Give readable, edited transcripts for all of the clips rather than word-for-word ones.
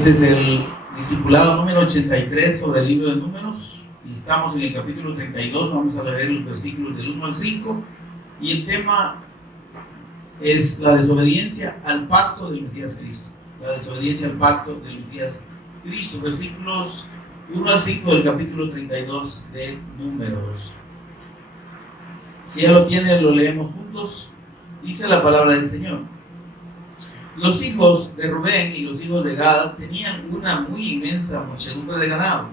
Este es el discipulado número 83 sobre el libro de Números y estamos en el capítulo 32. Vamos a leer los versículos del 1 al 5 y el tema es la desobediencia al pacto del Mesías Cristo. La desobediencia al pacto del Mesías Cristo, versículos 1 al 5 del capítulo 32 de Números. Si ya lo tienen, lo leemos juntos. Dice la palabra del Señor: los hijos de Rubén y los hijos de Gad tenían una muy inmensa muchedumbre de ganado,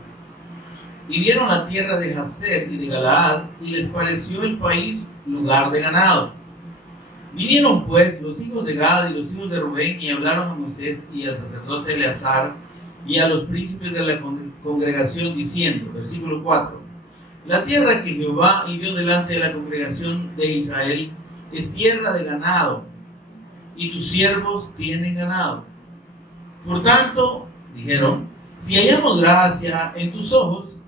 y vieron la tierra de Jazer y de Galaad, y les pareció el país lugar de ganado. Vinieron pues los hijos de Gad y los hijos de Rubén y hablaron a Moisés y al sacerdote Eleazar y a los príncipes de la congregación diciendo, versículo 4: la tierra que Jehová hirió delante de la congregación de Israel es tierra de ganado, y tus siervos tienen ganado. Por tanto, dijeron, si hallamos gracia en tus ojos,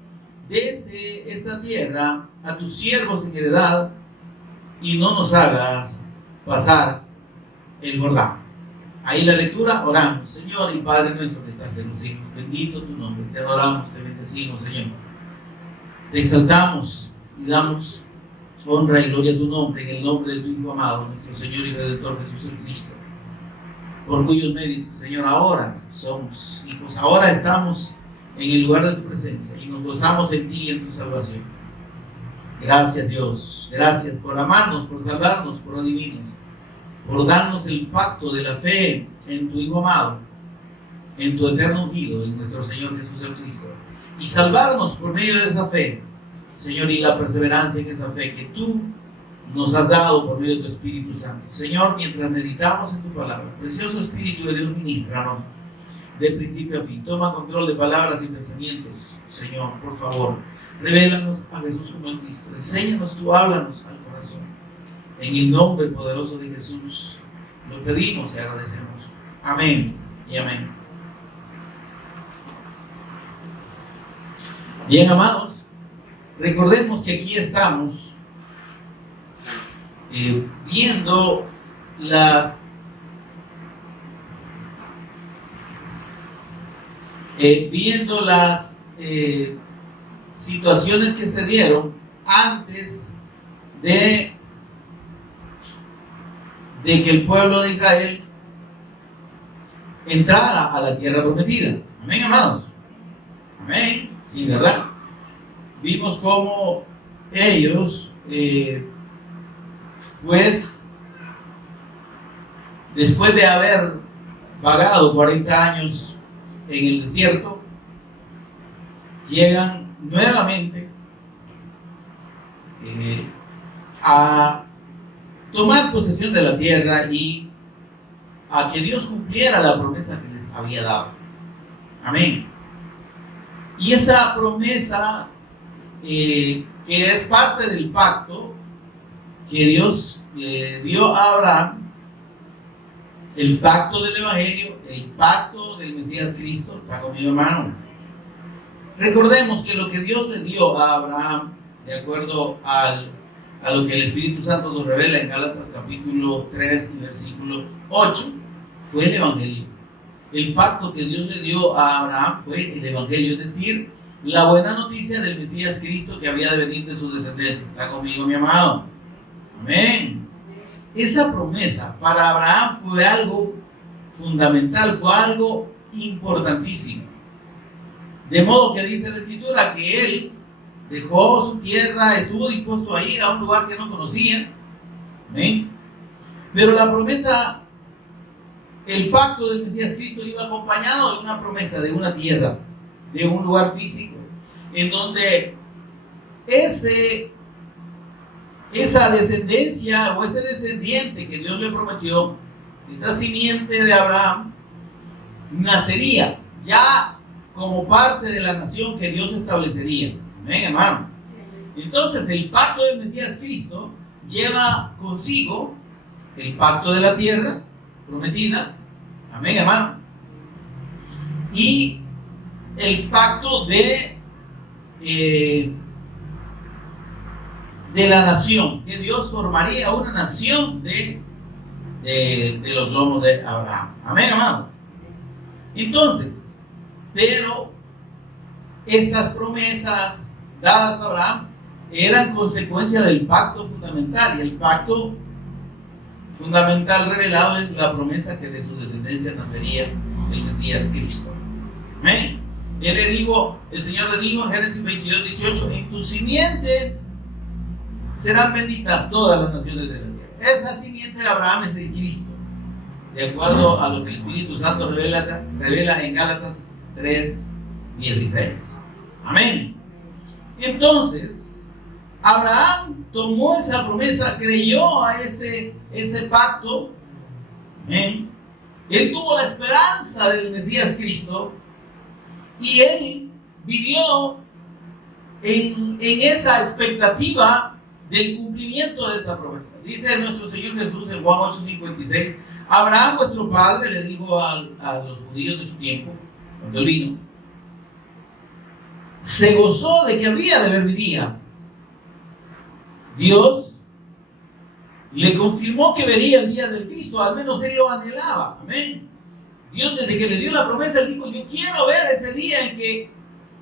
dese esa tierra a tus siervos en heredad, y no nos hagas pasar el Jordán. Ahí la lectura. Oramos. Señor y Padre nuestro que estás en los cielos, bendito tu nombre, te adoramos, te bendecimos, Señor. Te exaltamos y damos honra y gloria a tu nombre, en el nombre de tu Hijo amado, nuestro Señor y Redentor Jesús el Cristo, por cuyos méritos, Señor, ahora somos hijos, ahora estamos en el lugar de tu presencia y nos gozamos en ti y en tu salvación. Gracias, Dios, gracias por amarnos, por salvarnos, por redimirnos, por darnos el pacto de la fe en tu Hijo amado, en tu eterno ungido, en nuestro Señor Jesús el Cristo, y salvarnos por medio de esa fe, Señor, y la perseverancia en esa fe que tú nos has dado por medio de tu Espíritu Santo. Señor, mientras meditamos en tu palabra, precioso Espíritu de Dios, ministranos de principio a fin. Toma control de palabras y pensamientos, Señor, por favor. Revélanos a Jesús como el Cristo. Enséñanos tú, háblanos al corazón. En el nombre poderoso de Jesús lo pedimos y agradecemos. Amén y amén. Bien, amados, recordemos que aquí estamos viendo las situaciones que se dieron antes de que el pueblo de Israel entrara a la tierra prometida. Amén, amados. Amén. Sí, ¿verdad? Vimos cómo ellos, pues, después de haber vagado 40 años en el desierto, llegan nuevamente a tomar posesión de la tierra y a que Dios cumpliera la promesa que les había dado. Amén. Y esta promesa, que es parte del pacto que Dios le dio a Abraham, el pacto del Evangelio, el pacto del Mesías Cristo. ¿Está conmigo, hermano? Recordemos que lo que Dios le dio a Abraham, de acuerdo a lo que el Espíritu Santo nos revela en Gálatas capítulo 3 y versículo 8, fue el Evangelio. El pacto que Dios le dio a Abraham fue el Evangelio, es decir, la buena noticia del Mesías Cristo que había de venir de su descendencia. ¿Está conmigo, mi amado? Amén. Esa promesa para Abraham fue algo fundamental, fue algo importantísimo. De modo que dice la Escritura que él dejó su tierra, estuvo dispuesto a ir a un lugar que no conocía. Amén. Pero la promesa, el pacto del Mesías Cristo iba acompañado de una promesa de una tierra, de un lugar físico, en donde esa descendencia o ese descendiente que Dios le prometió, esa simiente de Abraham, nacería ya como parte de la nación que Dios establecería. Amén, hermano. Entonces el pacto del Mesías Cristo lleva consigo el pacto de la tierra prometida. Amén, hermano. Y el pacto de la nación, que Dios formaría una nación de los lomos de Abraham. Amén, amado. Entonces, Pero estas promesas dadas a Abraham eran consecuencia del pacto fundamental, y el pacto fundamental revelado es la promesa que de su descendencia nacería el Mesías Cristo. Amén. El Señor le dijo en Génesis 22:18: en tu simiente serán benditas todas las naciones de la tierra. Esa simiente de Abraham es el Cristo, de acuerdo a lo que el Espíritu Santo revela en Gálatas 3:16. Amén. Entonces, Abraham tomó esa promesa, creyó a ese pacto. Amén. Él tuvo la esperanza del Mesías Cristo y él vivió en esa expectativa del cumplimiento de esa promesa. Dice nuestro Señor Jesús en Juan 8:56: Abraham, vuestro padre, le dijo a los judíos de su tiempo, cuando vino, se gozó de que había de ver mi día. Dios le confirmó que vería el día del Cristo, al menos él lo anhelaba. Amén. Dios, desde que le dio la promesa, él dijo: yo quiero ver ese día en que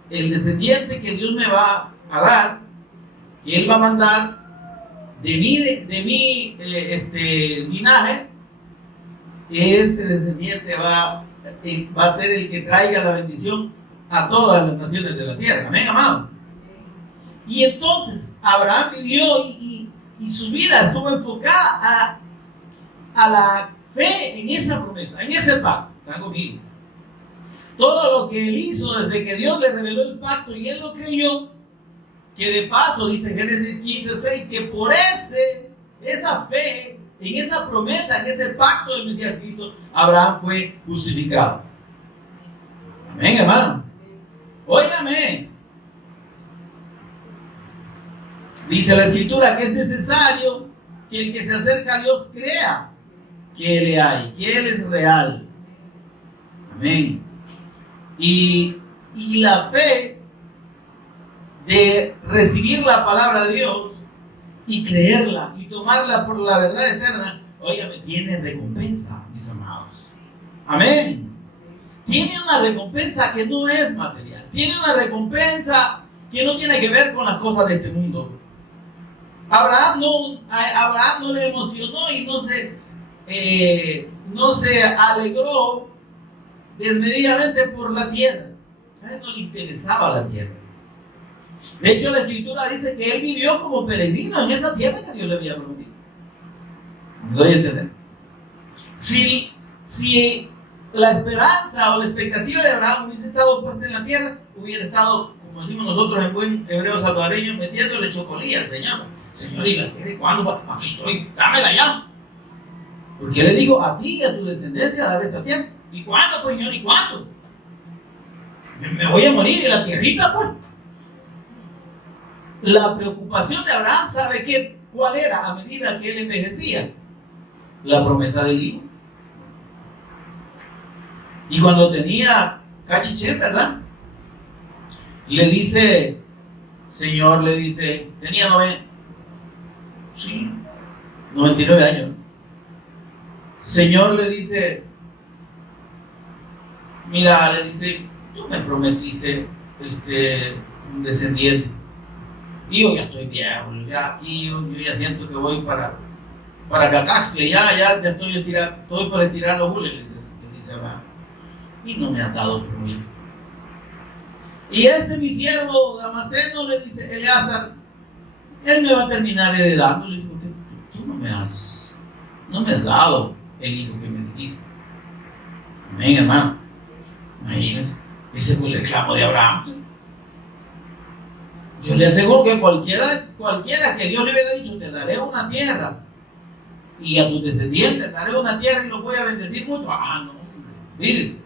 el descendiente que Dios me va a dar, que él va a mandar de mi linaje, ese descendiente va a ser el que traiga la bendición a todas las naciones de la tierra. Amén, amado. Y entonces Abraham vivió y su vida estuvo enfocada a la fe en esa promesa, en ese pacto. ¿Están conmigo? Todo lo que él hizo desde que Dios le reveló el pacto y él lo creyó, que de paso dice Génesis 15:6 que por esa fe en esa promesa, en ese pacto del Mesías Cristo, Abraham fue justificado. Amén, hermano. Óigame. Dice la Escritura que es necesario que el que se acerca a Dios crea que Él hay, que Él es real. Amén. Y la fe de recibir la palabra de Dios y creerla y tomarla por la verdad eterna, óigame, tiene recompensa, mis amados. Amén. Tiene una recompensa que no es material. Tiene una recompensa que no tiene que ver con las cosas de este mundo. Abraham no le emocionó y no se alegró desmedidamente por la tierra. A él no le interesaba la tierra. De hecho, la Escritura dice que él vivió como peregrino en esa tierra que Dios le había prometido. ¿Me doy a entender? Si la esperanza o la expectativa de Abraham hubiese estado puesta en la tierra, hubiera estado, como decimos nosotros en buen hebreo salvadoreño, metiéndole chocolía al Señor. Señor, ¿y la tierra cuándo? Aquí estoy, dámela ya. Porque le digo a ti y a tu descendencia daré esta tierra. ¿Y cuándo, pues, Señor? ¿Y cuándo? Me voy a morir en la tierrita, pues. La preocupación de Abraham, ¿sabe cuál era a medida que él envejecía? La promesa del hijo. Y cuando tenía cachiché, ¿verdad? Le dice, Señor, le dice, tenía 99 años. Señor le dice, mira, le dice, tú me prometiste un descendiente. Y yo ya estoy viejo, ya aquí yo ya siento que voy para Cacaxle, ya estoy por estirar los bules, le dice Abraham. Y no me ha dado por mí. Y mi siervo Damaseno, le dice Eleazar, él me va a terminar heredando. Le dice, tú no me has dado el hijo que me dijiste. Amén, hermano. Imagínense, ese fue el reclamo de Abraham. Yo le aseguro que cualquiera que Dios le hubiera dicho, te daré una tierra y a tus descendientes daré una tierra y los voy a bendecir mucho. No, fíjense,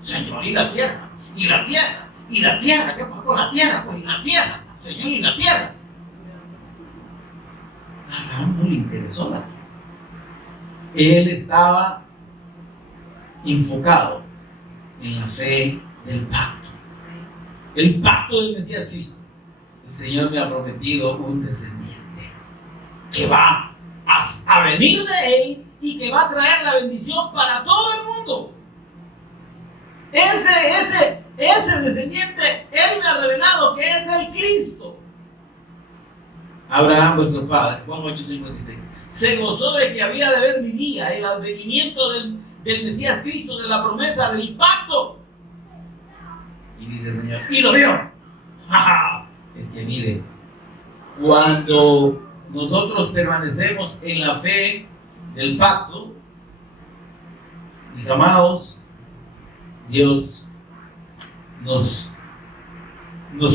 Señor, y la tierra, ¿qué pasó con la tierra? Pues, y la tierra, Señor, y la tierra. A Abraham no le interesó la tierra. Él estaba enfocado en la fe del pacto. El pacto del Mesías Cristo. El Señor me ha prometido un descendiente que va a venir de Él y que va a traer la bendición para todo el mundo. Ese ese descendiente, Él me ha revelado que es el Cristo. Abraham, vuestro padre, Juan 8:56, se gozó de que había de ver mi día, el advenimiento del Mesías Cristo, de la promesa del pacto. Y dice el Señor, y lo vio. Es que mire, cuando nosotros permanecemos en la fe del pacto, mis amados, Dios nos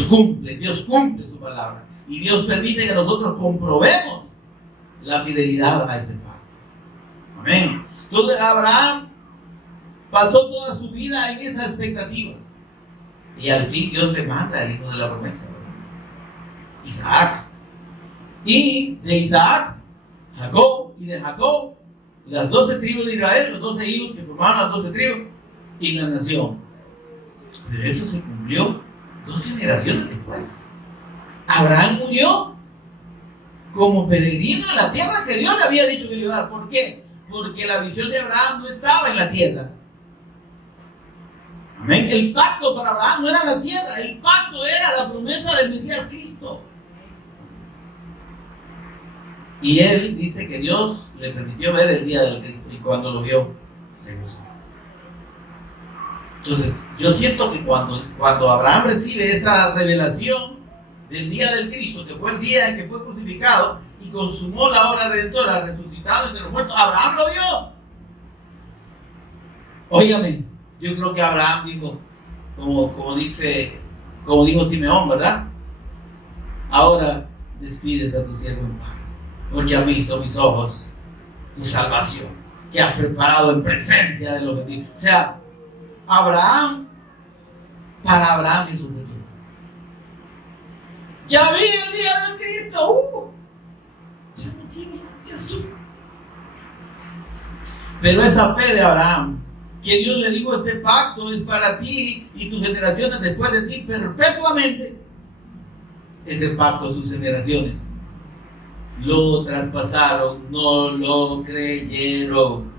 cumple, Dios cumple su palabra. Y Dios permite que nosotros comprobemos la fidelidad a ese pacto. Amén. Entonces Abraham pasó toda su vida en esa expectativa. Y al fin Dios le manda al hijo de la promesa, Isaac. Y de Isaac, Jacob, y de Jacob, las 12 tribus de Israel, los 12 hijos que formaban las 12 tribus y la nación. Pero eso se cumplió 2 generaciones después. Abraham murió como peregrino en la tierra que Dios le había dicho que le iba a dar. ¿Por qué? Porque la visión de Abraham no estaba en la tierra. Amén. El pacto para Abraham no era la tierra, el pacto era la promesa del Mesías Cristo. Y él dice que Dios le permitió ver el día del Cristo, y cuando lo vio, se gozó. Entonces, yo siento que cuando Abraham recibe esa revelación del día del Cristo, que fue el día en que fue crucificado y consumó la obra redentora, resucitado entre los muertos, Abraham lo vio. Óigame, yo creo que Abraham dijo, como dijo Simeón, ¿verdad? Ahora despides a tu siervo en paz, porque has visto mis ojos tu salvación, que has preparado en presencia de los gentiles. O sea, para Abraham es un futuro. Ya vi el día del Cristo. Ya no quiero, ya estoy. Pero esa fe de Abraham, que Dios le dijo, este pacto es para ti y tus generaciones después de ti perpetuamente, ese pacto de sus generaciones lo traspasaron, no lo creyeron,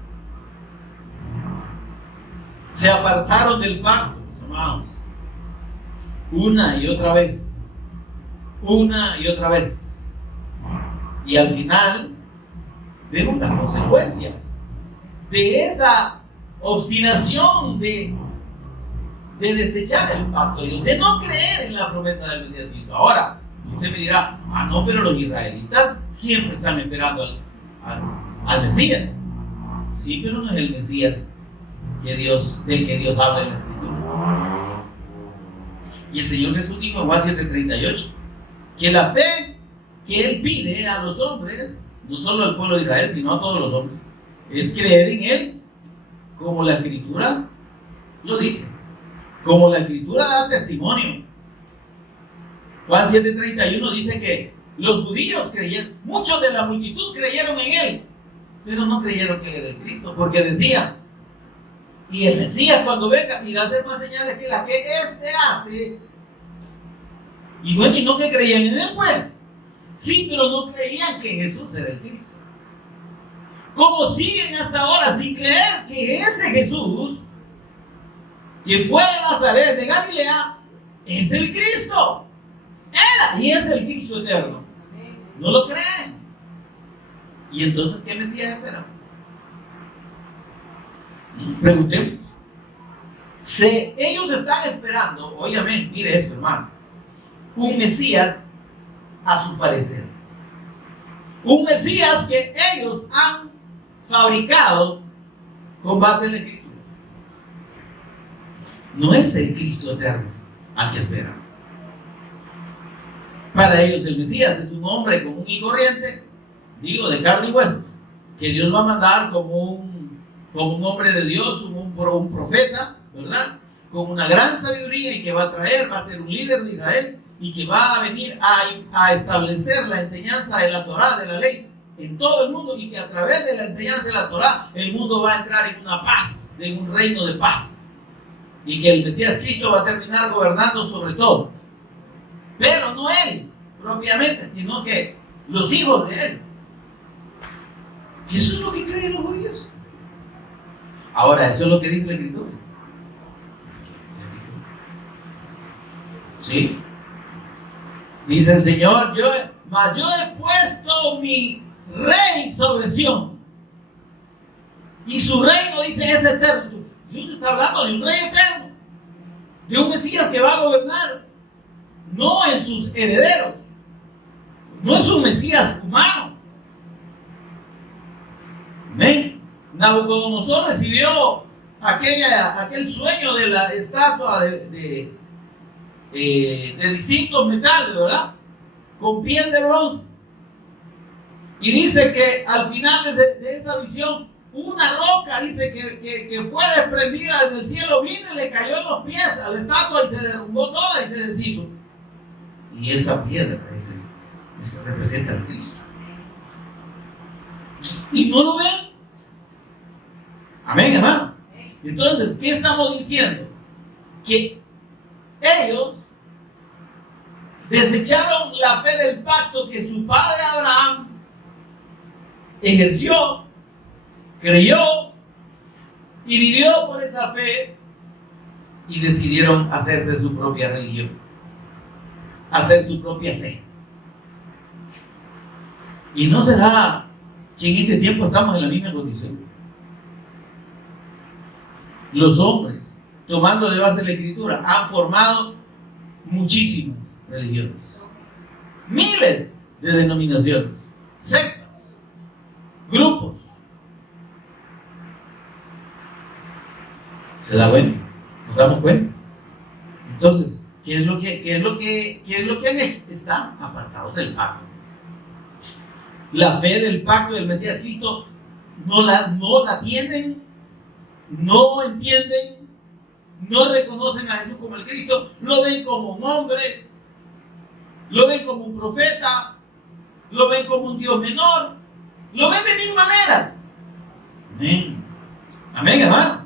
se apartaron del pacto, mis amados, una y otra vez, y al final vemos las consecuencias de esa obstinación de desechar el pacto de Dios, de no creer en la promesa del Mesías Cristo. Ahora, usted me dirá, no, pero los israelitas siempre están esperando al Mesías. Sí, pero no es el Mesías del que Dios habla en la Escritura. Y el Señor Jesús dijo en Juan 7:38 que la fe que Él pide a los hombres, no solo al pueblo de Israel, sino a todos los hombres, es creer en Él como la Escritura lo dice, como la Escritura da testimonio. Juan 7:31 dice que los judíos creyeron, muchos de la multitud creyeron en Él, pero no creyeron que Él era el Cristo, porque decían, y el Mesías cuando venga irá a hacer más señales que las que éste hace. Y bueno, y no que creían en Él, pues. Sí, pero no creían que Jesús era el Cristo. Como siguen hasta ahora sin creer que ese Jesús, quien fue de Nazaret, de Galilea, es el Cristo. Era y es el Cristo eterno. No lo creen. ¿Y entonces qué Mesías espera? Preguntemos. Ellos están esperando, óyame, mire esto, hermano, un Mesías a su parecer. Un Mesías que ellos han fabricado con base en la Escritura. No es el Cristo eterno al que esperan. Para ellos el Mesías es un hombre común y corriente, digo, de carne y huesos, que Dios va a mandar como un hombre de Dios, un profeta, ¿verdad? Con una gran sabiduría y que va a ser un líder de Israel y que va a venir a establecer la enseñanza de la Torá, de la ley, en todo el mundo, y que a través de la enseñanza de la Torá el mundo va a entrar en una paz, en un reino de paz, y que el Mesías Cristo va a terminar gobernando sobre todo, pero no Él propiamente, sino que los hijos de Él. Eso es lo que creen los judíos. Ahora, eso es lo que dice la Escritura. ¿Sí? Dice el Señor, yo he puesto mi rey sobre Sión. Y su reino, dice, es eterno. Dios está hablando de un rey eterno, de un Mesías que va a gobernar, no en sus herederos. No es un Mesías humano. Amén. Nabucodonosor recibió aquel sueño de la estatua de distintos metales, ¿verdad? Con piel de bronce. Y dice que al final de esa visión, una roca, dice que fue desprendida desde el cielo, vino y le cayó en los pies a la estatua y se derrumbó toda y se deshizo. Y esa piedra representa al Cristo. Y no lo ven. Amén, hermano. Entonces, ¿qué estamos diciendo? Que ellos desecharon la fe del pacto que su padre Abraham ejerció, creyó y vivió por esa fe, y decidieron hacerse su propia religión, hacer su propia fe. Y no será que en este tiempo estamos en la misma condición. Los hombres, tomando de base la Escritura, han formado muchísimas religiones, miles de denominaciones, sectas, grupos. ¿Se da cuenta? ¿Nos damos cuenta? Entonces, ¿qué es lo que han hecho? Están apartados del pacto. La fe del pacto del Mesías Cristo no la tienen, no entienden, no reconocen a Jesús como el Cristo, lo ven como un hombre, lo ven como un profeta, lo ven como un Dios menor, lo ven de mil maneras. Amén. Amén, hermano.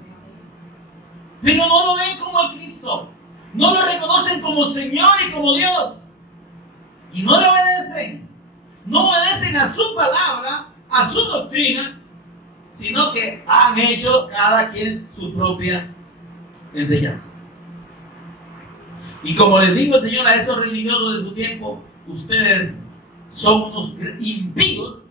Pero no lo ven como el Cristo, no lo reconocen como Señor y como Dios, y no le obedecen. No obedecen a su palabra, a su doctrina, sino que han hecho cada quien su propia enseñanza. Y como les digo el Señor a esos religiosos de su tiempo, ustedes son unos impíos.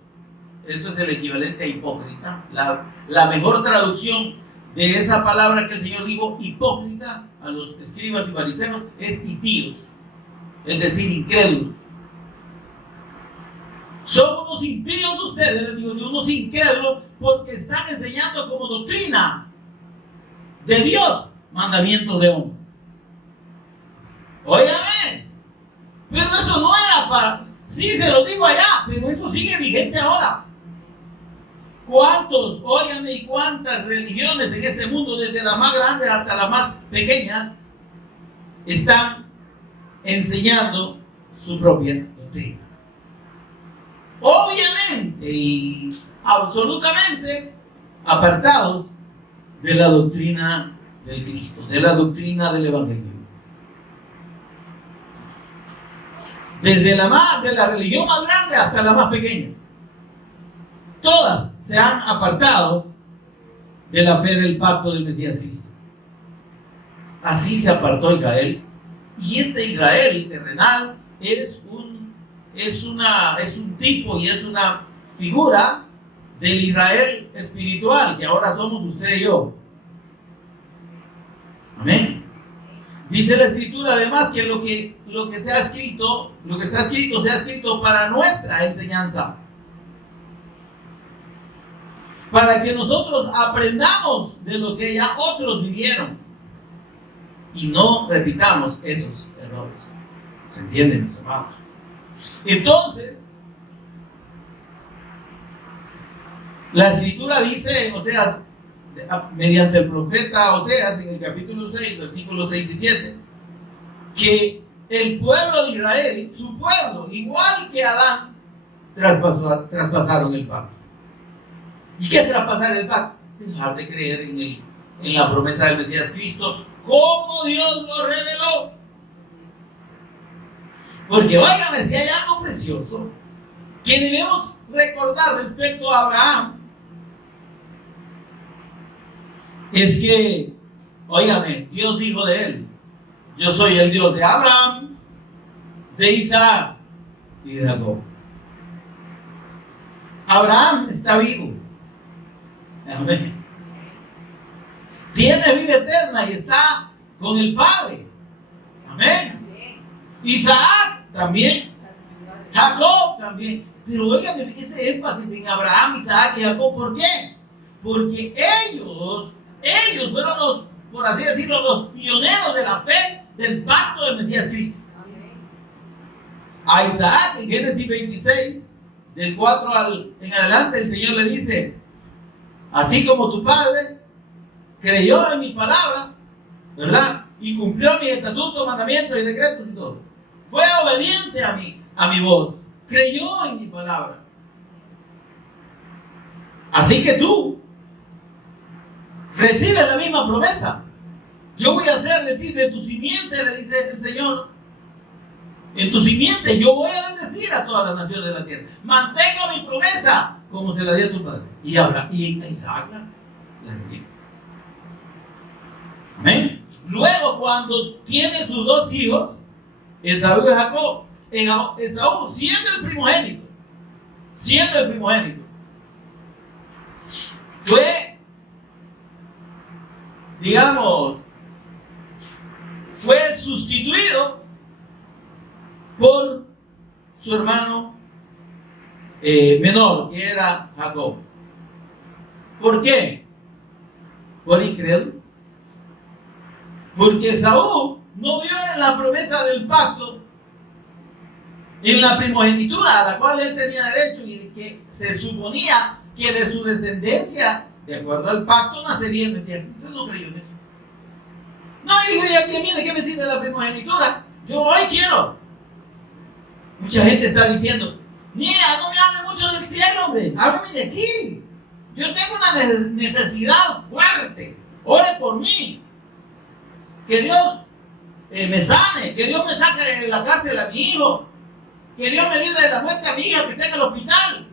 Eso es el equivalente a hipócrita. La mejor traducción de esa palabra que el Señor dijo, hipócrita, a los escribas y fariseos, es impíos, es decir, incrédulos. Son unos impíos ustedes, les digo, unos incrédulos, porque están enseñando como doctrina de Dios mandamientos de hombre. Óigame, pero eso no era para... Sí, se lo digo allá, pero eso sigue vigente ahora. ¿Cuántos, óigame, y cuántas religiones en este mundo, desde la más grande hasta la más pequeña, están enseñando su propia doctrina? Obviamente y absolutamente apartados de la doctrina del Cristo, de la doctrina del Evangelio. Desde de la religión más grande hasta la más pequeña, todas se han apartado de la fe del pacto del Mesías Cristo. Así se apartó Israel, y este Israel terrenal es un tipo y es una figura del Israel espiritual que ahora somos usted y yo. Amén. Dice la Escritura además que lo que está escrito se ha escrito para nuestra enseñanza, para que nosotros aprendamos de lo que ya otros vivieron y no repitamos esos errores. ¿Se entiende, mis amados? Entonces, la Escritura dice en Oseas, mediante el profeta Oseas, en el capítulo 6, versículos 6 y 7, que el pueblo de Israel, su pueblo, igual que Adán, traspasaron el pacto. ¿Y qué es traspasar el pacto? Dejar de creer en la promesa del Mesías Cristo, como Dios lo reveló. Porque óigame, si hay algo precioso que debemos recordar respecto a Abraham, es que, óigame, Dios dijo de él, Yo soy el Dios de Abraham, de Isaac y de Jacob. Abraham está vivo. Amén. Tiene vida eterna y está con el Padre. Amén. Isaac también. Jacob también. Pero oigan ese énfasis en Abraham, Isaac y Jacob. ¿Por qué? Porque ellos fueron los, por así decirlo, los pioneros de la fe del pacto del Mesías Cristo. A Isaac en Génesis 26, del 4 en adelante, el Señor le dice: así como tu padre creyó en mi palabra, ¿verdad? Y cumplió mis estatutos, mandamientos y decretos y todo. Fue obediente a mi voz. Creyó en mi palabra. Así que tú recibes la misma promesa. Yo voy a hacer de ti, de tu simiente, le dice el Señor. En tu simiente yo voy a bendecir a todas las naciones de la tierra. Mantengo mi promesa como se la di a tu padre. Y Isaac la dio. Amén. Luego, cuando tiene sus dos hijos, Esaú y Jacob, Esaú siendo el primogénito, fue sustituido por su hermano menor, que era Jacob. ¿Por qué? Por incrédulo. Porque Esaú no vio en la promesa del pacto, en la primogenitura a la cual él tenía derecho y que se suponía que de su descendencia, de acuerdo al pacto, nacería el Mesías. Entonces no creyó en eso. No, hijo, ¿y a mí de qué me sirve la primogenitura? Yo hoy quiero. Mucha gente está diciendo: mira, no me hable mucho del cielo, hombre, háblame de aquí. Yo tengo una necesidad fuerte. Ore por mí. Que Dios me sane, que Dios me saque de la cárcel a mi hijo, que Dios me libre de la muerte a mi hija que está en el hospital,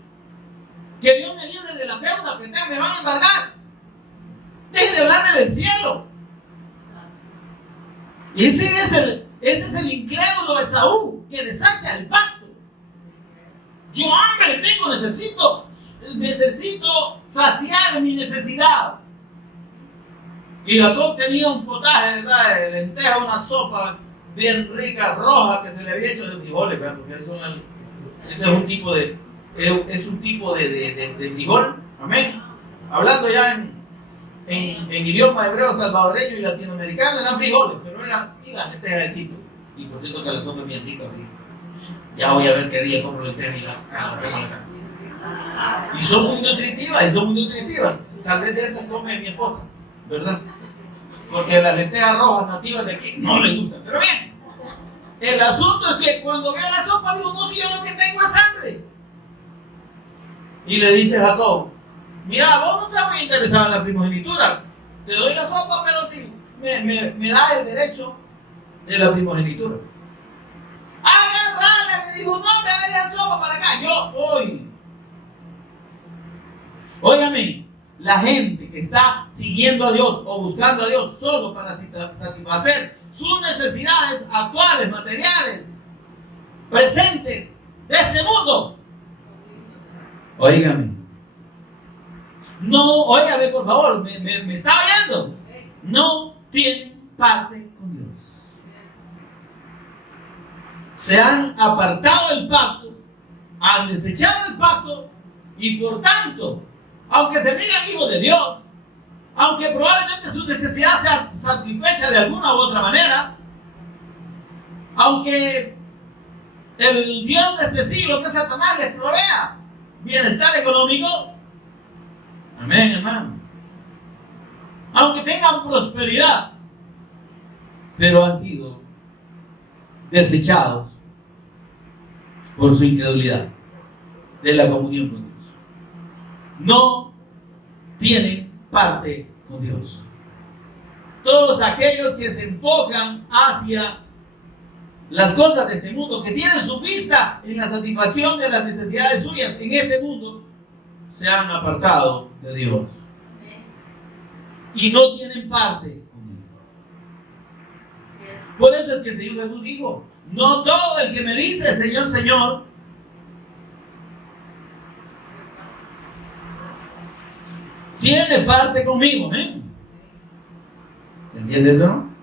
que Dios me libre de la deuda que me van a embargar. Deje de hablarme del cielo. Ese es el incrédulo de Esaú, que desecha el pacto. Yo hambre tengo, necesito saciar mi necesidad. Y Jacob tenía un potaje, ¿verdad?, de lentejas, una sopa bien rica, roja, que se le había hecho de frijoles, ¿verdad? Porque ese es un tipo de frijol. Amén. Hablando ya en idioma hebreo, salvadoreño y latinoamericano, eran frijoles, pero eran lentejas del sitio. Y por cierto que la sopa es bien rica. Ya voy a ver qué día compro lentejas y la hacemos acá. Y son muy nutritivas, Tal vez de esas come mi esposa, ¿verdad? Porque las lentejas rojas nativas de aquí no le gustan. Pero bien, el asunto es que cuando veo la sopa digo: no, si yo lo que tengo es sangre. Y le dice Jacob: mira, vos no estás muy interesado en la primogenitura. Te doy la sopa, pero si me da el derecho de la primogenitura. Agarrala, me dijo: no, me hagas la sopa para acá. Yo voy. Óigame, la gente que está siguiendo a Dios o buscando a Dios solo para satisfacer sus necesidades actuales, materiales, presentes de este mundo. Óigame. No, óigame por favor, me está oyendo. No tienen parte con Dios. Se han apartado del pacto, han desechado el pacto y por tanto, aunque se digan hijos de Dios, aunque probablemente su necesidad sea satisfecha de alguna u otra manera, aunque el Dios de este siglo, que es Satanás, les provea bienestar económico, amén, hermano, aunque tengan prosperidad, pero han sido desechados por su incredulidad de la comunión con Dios. No tienen parte con Dios. Todos aquellos que se enfocan hacia las cosas de este mundo, que tienen su vista en la satisfacción de las necesidades suyas en este mundo, se han apartado de Dios y no tienen parte con Él. Por eso es que el Señor Jesús dijo, no todo el que me dice Señor, Señor, tiene parte conmigo. ¿Se entiende eso, no?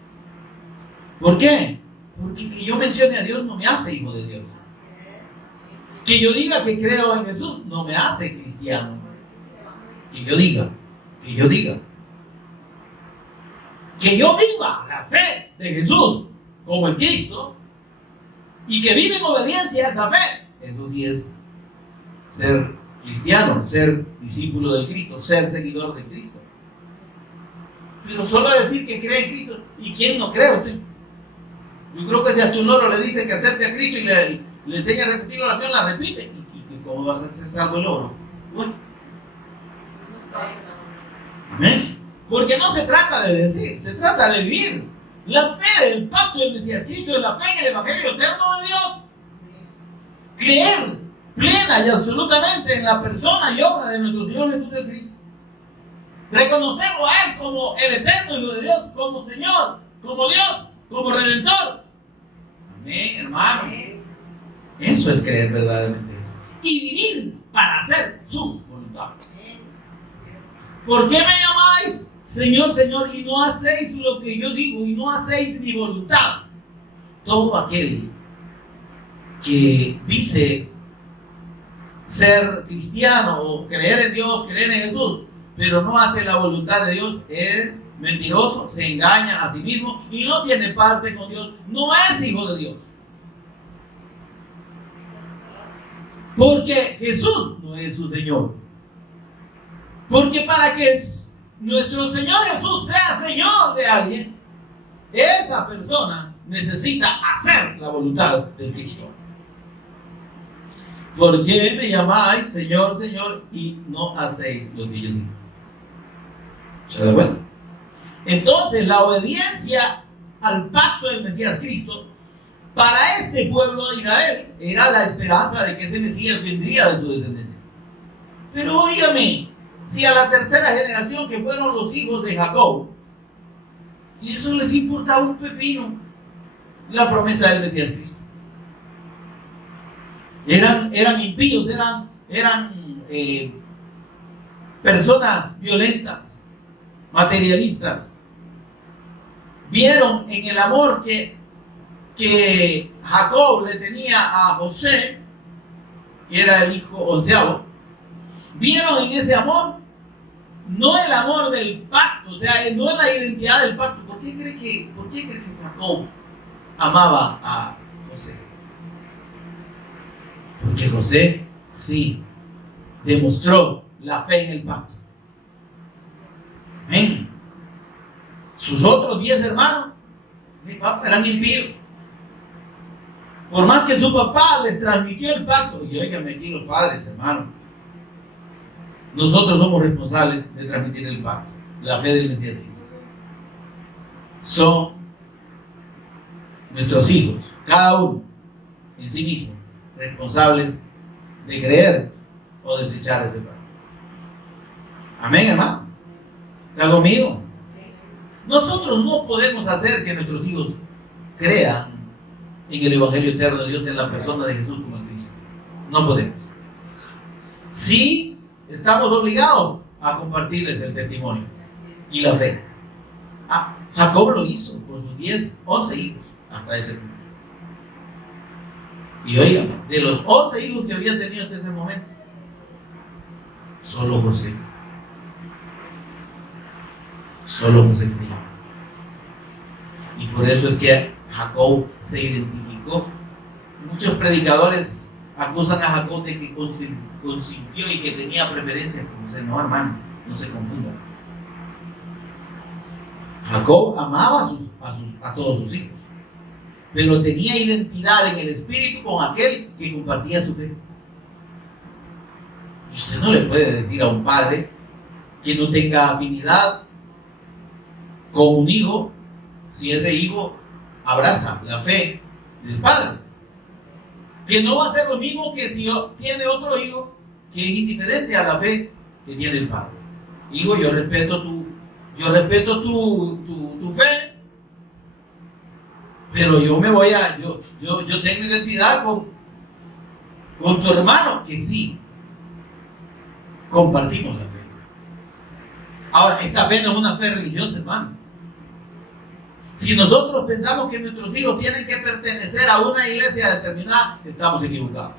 ¿Por qué? Porque que yo mencione a Dios no me hace hijo de Dios. Que yo diga que creo en Jesús no me hace cristiano. Que yo diga. Que yo viva la fe de Jesús como el Cristo y que vive en obediencia a esa fe. Eso sí es ser cristiano, ser discípulo del Cristo, ser seguidor de Cristo. Pero solo decir que cree en Cristo, ¿y quién no cree usted? Yo creo que si a tu loro le dice que acepte a Cristo y le enseña a repetir la oración, la repite. ¿Y cómo vas a hacer salvo el loro? Bueno. Amén. Porque no se trata de decir, se trata de vivir. La fe del pacto del Mesías Cristo es la fe en el Evangelio eterno de Dios. Creer plena y absolutamente en la persona y obra de nuestro Señor Jesús de Cristo. Reconocerlo a Él como el eterno Hijo de Dios, como Señor, como Dios, como Redentor. Amén, hermano. Eso es creer verdaderamente eso. Y vivir para hacer su voluntad. ¿Por qué me llamáis Señor, Señor, y no hacéis lo que yo digo, y no hacéis mi voluntad? Todo aquel que dice ser cristiano o creer en Dios, creer en Jesús, pero no hace la voluntad de Dios, es mentiroso, se engaña a sí mismo y no tiene parte con Dios, no es hijo de Dios. Porque Jesús no es su Señor. Porque para que nuestro Señor Jesús sea Señor de alguien, esa persona necesita hacer la voluntad del Cristo. ¿Por qué me llamáis Señor, Señor y no hacéis lo que yo digo? ¿Se da cuenta? Entonces la obediencia al pacto del Mesías Cristo para este pueblo de Israel era la esperanza de que ese Mesías vendría de su descendencia. Pero óigame, si a la tercera generación, que fueron los hijos de Jacob, y eso les importaba un pepino la promesa del Mesías Cristo. Eran impíos, eran personas violentas, materialistas. Vieron en el amor que Jacob le tenía a José, que era el hijo onceavo. Vieron en ese amor, no el amor del pacto, o sea, no es la identidad del pacto. ¿Por qué cree que Jacob amaba a José? Porque José sí demostró la fe en el pacto. Amén. Sus otros 10 hermanos eran impíos. Por más que su papá les transmitió el pacto, y óigame aquí los padres, hermanos, nosotros somos responsables de transmitir el pacto, la fe del Mesías Cristo. Son nuestros hijos, cada uno en sí mismo, responsables de creer o desechar ese pacto. Amén, hermano. ¿Está conmigo? Nosotros no podemos hacer que nuestros hijos crean en el Evangelio eterno de Dios, en la persona de Jesús como el Cristo. No podemos. Sí, estamos obligados a compartirles el testimonio y la fe. Jacob lo hizo con sus 11 hijos hasta ese punto. Y oigan, de los 11 hijos que había tenido hasta ese momento, solo José creía. Y por eso es que Jacob se identificó. Muchos predicadores acusan a Jacob de que consintió y que tenía preferencia con José. No, hermano, no se confunda. Jacob amaba a todos sus hijos, pero tenía identidad en el espíritu con aquel que compartía su fe. Y usted no le puede decir a un padre que no tenga afinidad con un hijo si ese hijo abraza la fe del padre. Que no va a ser lo mismo que si tiene otro hijo que es indiferente a la fe que tiene el padre. Hijo, yo respeto tu fe, Pero yo tengo identidad con tu hermano, que sí, compartimos la fe. Ahora, esta fe no es una fe religiosa, hermano. Si nosotros pensamos que nuestros hijos tienen que pertenecer a una iglesia determinada, estamos equivocados.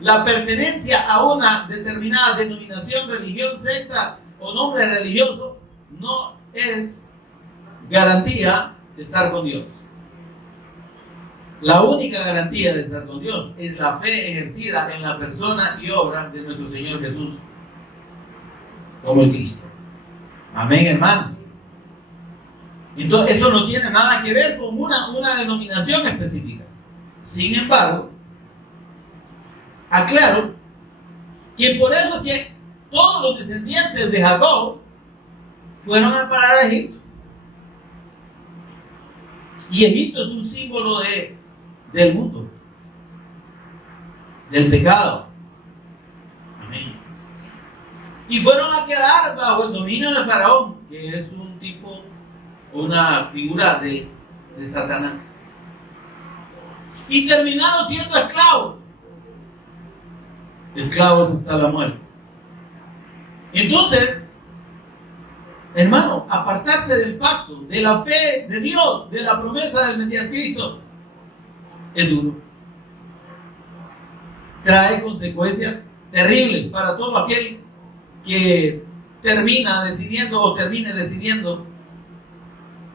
La pertenencia a una determinada denominación, religión, secta o nombre religioso no es garantía de estar con Dios. La única garantía de estar con Dios es la fe ejercida en la persona y obra de nuestro Señor Jesús como el Cristo. Amén, hermano. Entonces, eso no tiene nada que ver con una denominación específica. Sin embargo, aclaro que por eso es que todos los descendientes de Jacob fueron a parar a Egipto. Y Egipto es un símbolo del mundo, del pecado. Amén. Y fueron a quedar bajo el dominio de Faraón, que es un tipo, una figura de Satanás. Y terminaron siendo esclavos. Esclavos hasta la muerte. Entonces, hermano, apartarse del pacto, de la fe de Dios, de la promesa del Mesías Cristo, es duro. Trae consecuencias terribles para todo aquel que termine decidiendo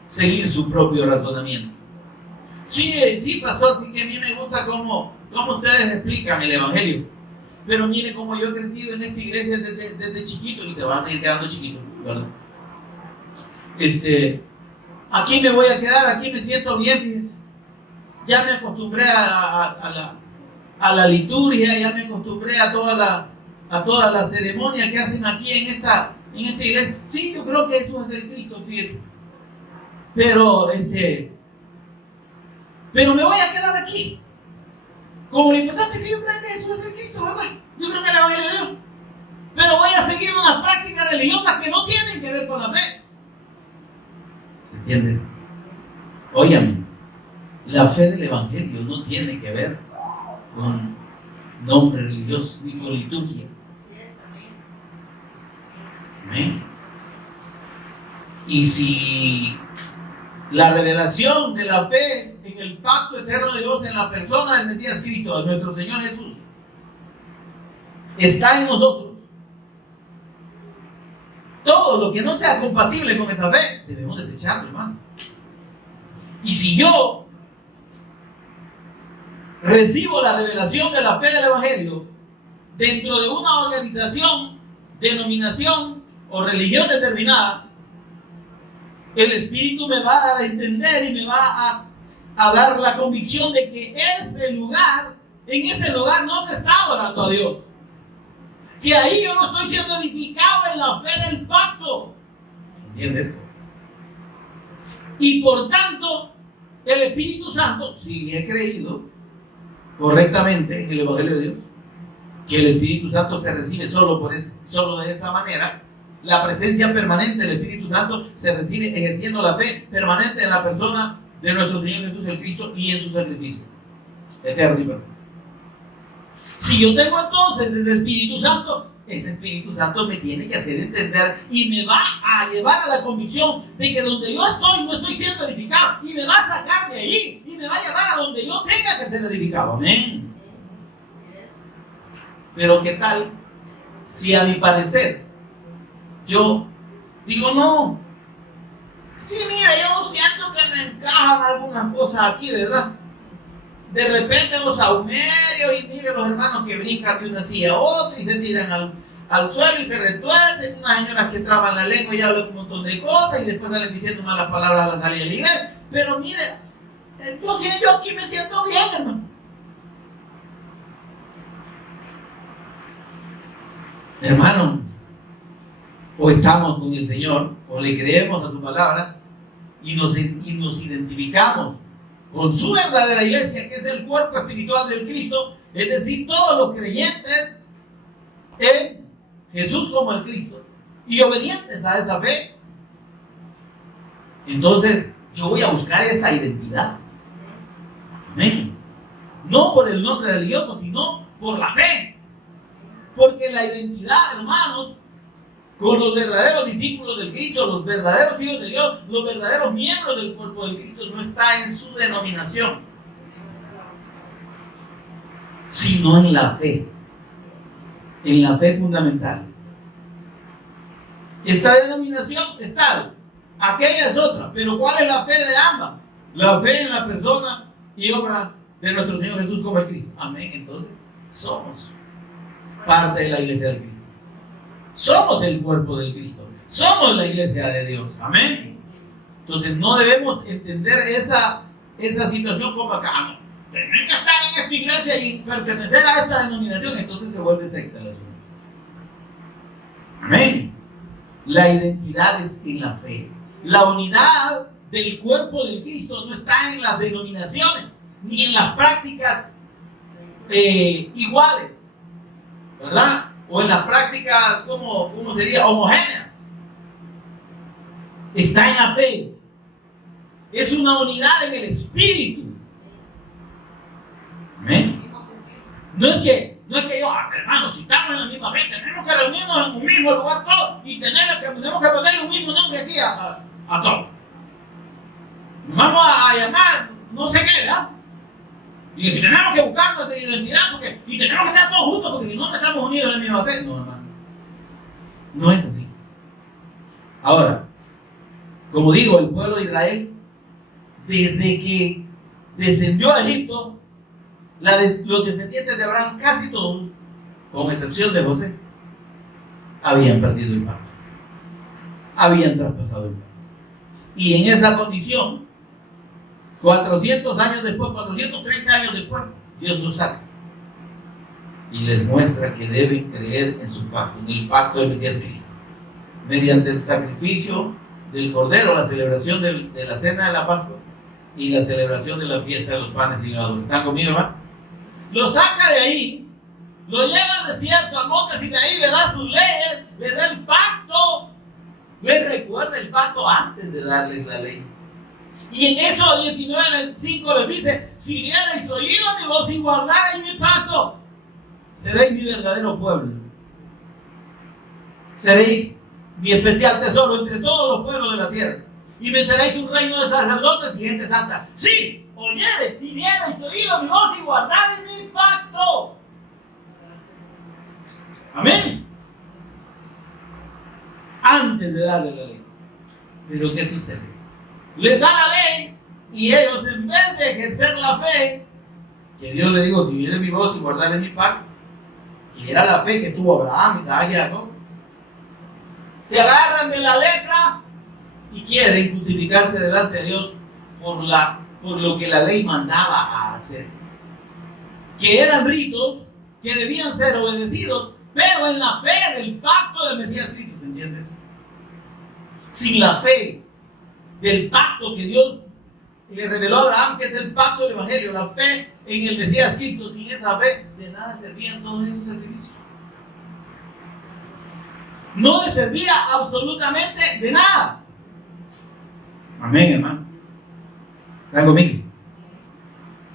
seguir su propio razonamiento. Sí, pastor, que a mí me gusta cómo ustedes explican el Evangelio. Pero mire cómo yo he crecido en esta iglesia desde chiquito, y te vas a seguir quedando chiquito, ¿verdad? Aquí me voy a quedar, aquí me siento bien, fíjense. Ya me acostumbré a la liturgia, ya me acostumbré a toda la ceremonia que hacen aquí en esta iglesia. Sí, yo creo que eso es del Cristo, fíjense. Pero me voy a quedar aquí. Como lo importante es que yo creo que eso es el Cristo, ¿verdad? Yo creo que es el Evangelio de Dios. Pero voy a seguir unas prácticas religiosas que no tienen que ver con la fe. ¿Se entiende esto? Óyame, la fe del Evangelio no tiene que ver con nombre religioso ni con liturgia. Amén. Y si la revelación de la fe en el pacto eterno de Dios en la persona del Mesías Cristo, de nuestro Señor Jesús, está en nosotros, todo lo que no sea compatible con esa fe debemos desecharlo, hermano. Y si yo recibo la revelación de la fe del Evangelio dentro de una organización, denominación o religión determinada, el Espíritu me va a dar a entender y me va a dar la convicción de que en ese lugar no se está adorando a Dios. Que ahí yo no estoy siendo edificado en la fe del pacto. ¿Entiendes esto? Y por tanto, el Espíritu Santo, si he creído correctamente en el Evangelio de Dios, que el Espíritu Santo se recibe solo de esa manera, la presencia permanente del Espíritu Santo se recibe ejerciendo la fe permanente en la persona de nuestro Señor Jesús el Cristo y en su sacrificio eterno y perfecto. Si yo tengo entonces ese Espíritu Santo me tiene que hacer entender y me va a llevar a la convicción de que donde yo estoy no estoy siendo edificado, y me va a sacar de ahí y me va a llevar a donde yo tenga que ser edificado. Amén. Pero ¿qué tal si a mi parecer yo digo no? Sí, mira, yo siento que me encajan algunas cosas aquí, ¿verdad? De repente los saumerios, y mire los hermanos que brincan de una silla a otra y se tiran al suelo y se retuercen, unas señoras que traban la lengua y hablan un montón de cosas y después salen diciendo malas palabras a la salida de la iglesia. Pero mire, yo aquí me siento bien, hermano. Hermano, o estamos con el Señor, o le creemos a su palabra y nos identificamos con su verdadera iglesia, que es el cuerpo espiritual del Cristo, es decir, todos los creyentes en Jesús como el Cristo y obedientes a esa fe. Entonces yo voy a buscar esa identidad, Amén. No por el nombre religioso, sino por la fe. Porque la identidad, hermanos, con los verdaderos discípulos del Cristo, los verdaderos hijos de Dios, los verdaderos miembros del cuerpo del Cristo, no está en su denominación, sino en la fe fundamental. Esta denominación es tal, aquella es otra, pero ¿cuál es la fe de ambas? La fe en la persona y obra de nuestro Señor Jesús como el Cristo. Amén. Entonces, somos parte de la iglesia del Cristo. Somos el cuerpo del Cristo. Somos la iglesia de Dios. Amén. Entonces, no debemos entender esa situación como acá. No, tienen que estar en esta iglesia y pertenecer a esta denominación. Entonces se vuelve secta el asunto. Amén. La identidad es en la fe. La unidad del cuerpo del Cristo no está en las denominaciones ni en las prácticas iguales, ¿verdad? O en las prácticas, ¿cómo sería? Homogéneas. Está en la fe. Es una unidad en el espíritu. Amén. No es que yo, hermanos, si estamos en la misma fe, tenemos que reunirnos en un mismo lugar todos y tenemos que ponerle un mismo nombre aquí a todos. Vamos a llamar, no sé qué, ¿verdad? Y que tenemos que buscar nuestra identidad y tenemos que estar todos juntos porque si no estamos unidos en la misma fe. No, hermano. No es así. Ahora, como digo, el pueblo de Israel, desde que descendió a Egipto, los descendientes de Abraham, casi todos, con excepción de José, habían perdido el pacto. Habían traspasado el pacto. Y en esa condición, 400 años después, 430 años después, Dios los saca y les muestra que deben creer en su pacto, en el pacto del Mesías Cristo, mediante el sacrificio del Cordero, la celebración de la cena de la Pascua y la celebración de la fiesta de los panes sin levadura. ¿Están conmigo, hermano? Lo saca de ahí, lo lleva al desierto, al monte Sinaí, le da sus leyes, le da el pacto, le recuerda el pacto antes de darles la ley. Y en eso 19:5 les dice: si dierais oído a mi voz y guardarais mi pacto, seréis mi verdadero pueblo. Seréis mi especial tesoro entre todos los pueblos de la tierra. Y me seréis un reino de sacerdotes y gente santa. Sí, oyereis, si dierais oído a mi voz y guardarais mi pacto. Amén. Antes de darle la ley. Pero ¿qué sucede? Les da la ley y ellos, en vez de ejercer la fe, que Dios le dijo: si oyeres mi voz y guardares mi pacto, que era la fe que tuvo Abraham, Isaac y Jacob, se agarran de la letra y quieren justificarse delante de Dios por lo que la ley mandaba a hacer, que eran ritos que debían ser obedecidos, pero en la fe del pacto del Mesías Cristo. ¿Se entiende eso? Sin la fe del pacto que Dios le reveló a Abraham, que es el pacto del Evangelio, la fe en el Mesías Cristo, sin esa fe de nada servían todos esos sacrificios. No le servía absolutamente de nada. Amén, hermano. ¿Están conmigo?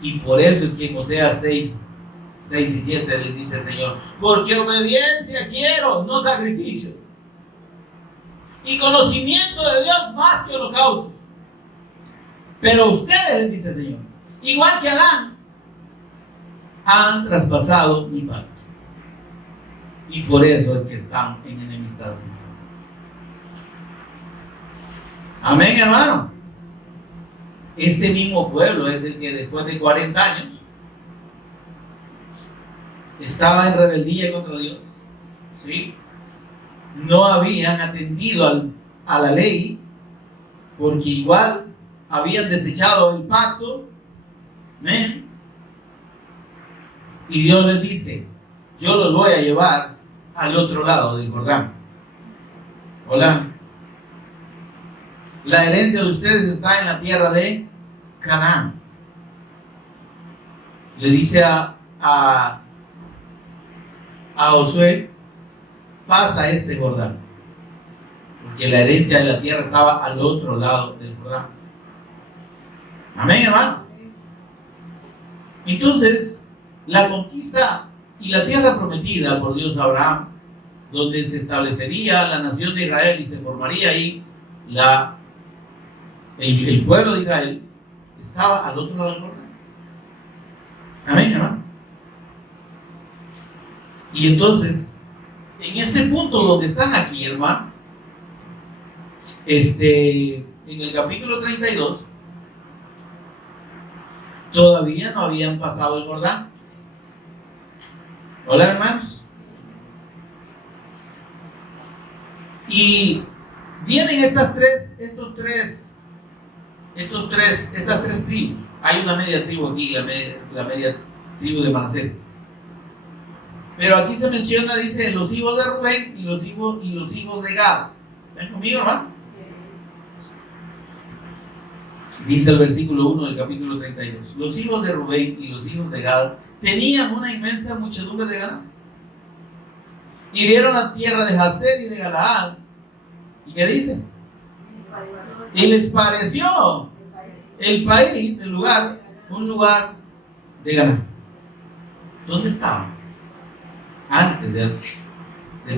Y por eso es que en Oseas 6 y 7 les dice el Señor: porque obediencia quiero, no sacrificio, y conocimiento de Dios más que holocausto. Pero ustedes, les dice el Señor, igual que Adán, han traspasado mi pacto. Y por eso es que están en enemistad. Amén, hermano. Este mismo pueblo es el que después de 40 años estaba en rebeldía contra Dios. ¿Sí? No habían atendido a la ley, porque igual habían desechado el pacto. ¿Amén? Y Dios les dice: yo los voy a llevar al otro lado del Jordán. Hola. La herencia de ustedes está en la tierra de Canaán. Le dice a Josué: pasa este Jordán, porque la herencia de la tierra estaba al otro lado del Jordán. Amén, hermano. Entonces, la conquista y la tierra prometida por Dios a Abraham, donde se establecería la nación de Israel y se formaría ahí el pueblo de Israel, estaba al otro lado del Jordán. Amén, hermano. Y entonces, en este punto donde están aquí, hermano, en el capítulo 32, todavía no habían pasado el Jordán. Hola, hermanos. Y vienen estas tres tribus. Hay una media tribu aquí, la media tribu de Manasés. Pero aquí se menciona, dice, los hijos de Rubén y los hijos de Gad. ¿Están conmigo, hermano? Dice el versículo 1 del capítulo 32. Los hijos de Rubén y los hijos de Gad tenían una inmensa muchedumbre de ganado. Y vieron la tierra de Jazer y de Galaad. ¿Y qué dice? Y les pareció el país, el lugar, un lugar de ganado. ¿Dónde estaban? Antes de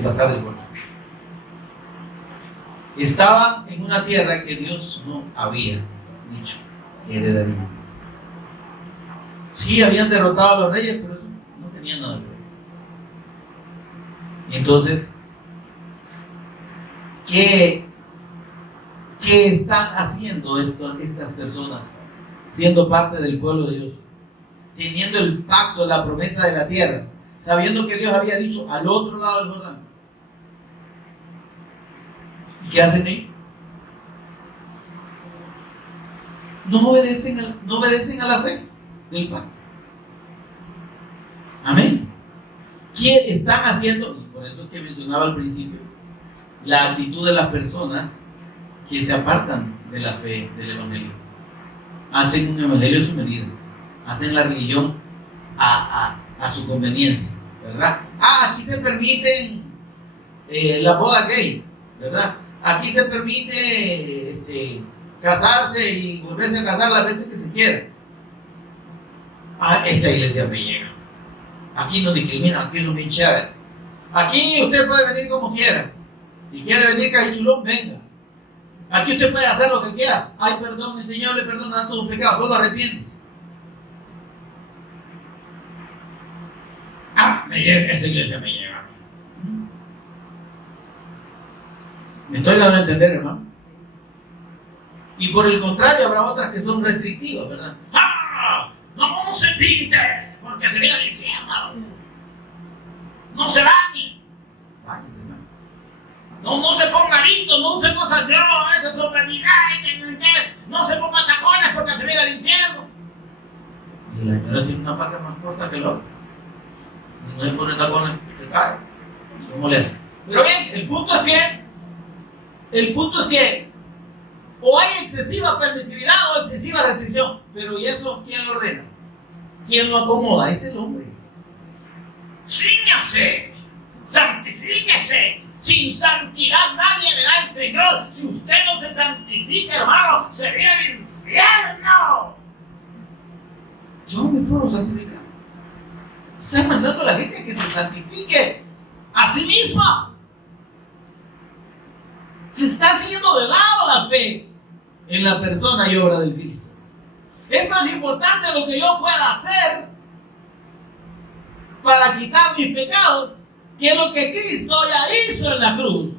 pasar el Jordán. Estaban en una tierra que Dios no había dicho que heredarían. Sí, habían derrotado a los reyes, pero eso no tenía nada que ver. Y entonces, ¿qué están haciendo estas personas siendo parte del pueblo de Dios? Teniendo el pacto, la promesa de la tierra, sabiendo que Dios había dicho al otro lado del Jordán. ¿Y qué hacen ahí? No obedecen a la fe del pacto. Amén. ¿Qué están haciendo? Y por eso es que mencionaba al principio la actitud de las personas que se apartan de la fe del evangelio. Hacen un evangelio a su medida, hacen la religión a su conveniencia, ¿verdad? Aquí se permiten la boda gay, ¿verdad? Aquí se permite casarse y volverse a casar las veces que se quiera. Esta iglesia me llega. Aquí no discriminan, aquí es bien chévere. Aquí usted puede venir como quiera. Si quiere venir cajichulón, venga. Aquí usted puede hacer lo que quiera. Ay, perdón, el Señor le perdona todos los pecados, solo arrepiéntese. Esa iglesia me llega. Me estoy dando a entender, hermano. Y por el contrario, habrá otras que son restrictivas, ¿verdad? ¡Ah! No se pinte, porque se viene al infierno. No se bañe. Báñese, hermano. No se ponga lindo, no use cosas de oro, esas son vanidades, no se ponga tacones porque se viene al infierno. Y la señora tiene una pata más corta que el otro. Si no se pone tacones, se cae. ¿Cómo le hace? Pero bien, el punto es que o hay excesiva permisividad o excesiva restricción. Pero ¿y eso quién lo ordena? ¿Quién lo acomoda? Es el hombre. ¡Cíñase! ¡Santifíquese! Sin santidad nadie verá al Señor. Si usted no se santifica, hermano, se viene al infierno. Yo me puedo santificar. Está mandando a la gente que se santifique a sí misma. Se está haciendo de lado la fe en la persona y obra del Cristo. Es más importante lo que yo pueda hacer para quitar mis pecados que lo que Cristo ya hizo en la cruz,